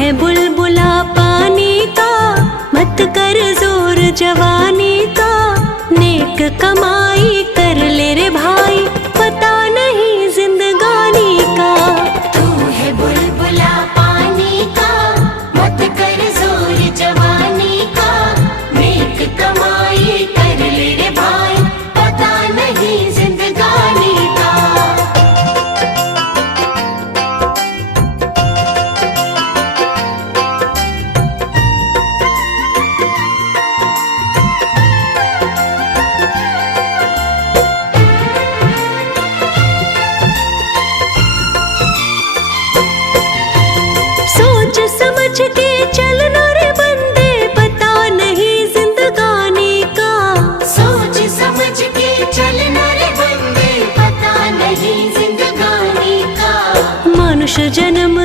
है बुलबुला पानी का, मत कर जोर जवानी का। नेक कमाई कर ले रे भाई, पता नहीं जिंदगानी का। तू है बुलबुला पानी का, मत कर जोर जवानी का। नेक कमाई कर ले रे भाई, पता नहीं जिंदगानी का। सोच समझ के चलना रे बंदे, पता नहीं जिंदगानी का। सोच समझ के चलना रे बंदे, पता नहीं जिंदगानी का। मनुष्य जन्म